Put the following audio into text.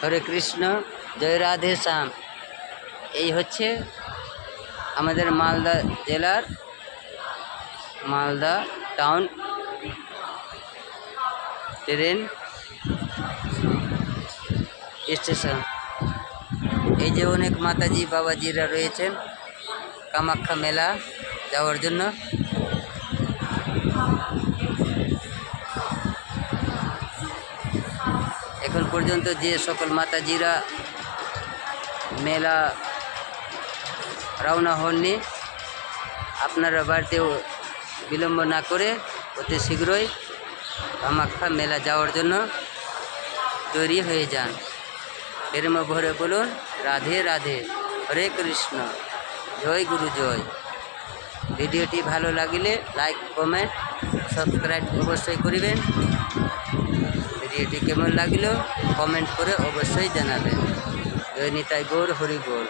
হরে কৃষ্ণ, জয় রাধে শ্যাম। এই হচ্ছে আমাদের মালদা জেলার মালদা টাউন ট্রেন স্টেশন। এই যে অনেক মাতাজি বাবাজিরা রয়েছেন কামাখ্যা মেলা যাওয়ার জন্য। এখন পর্যন্ত যে সকল মাতাজিরা মেলা রওনা হননি, আপনারা বাড়িতেও বিলম্ব না করে অতি শীঘ্রই কামাখ্যা মেলা যাওয়ার জন্য তৈরি হয়ে যান। প্রেম ভরে বলুন রাধে রাধে, হরে কৃষ্ণ, জয় গুরু জয়। ভিডিওটি ভালো লাগলে লাইক, কমেন্ট, সাবস্ক্রাইব অবশ্যই করিবেন। ভিডিওটি কেমন লাগলো কমেন্ট করে অবশ্যই জানাবেন। জয় নিতাই গৌর, হরি গৌর।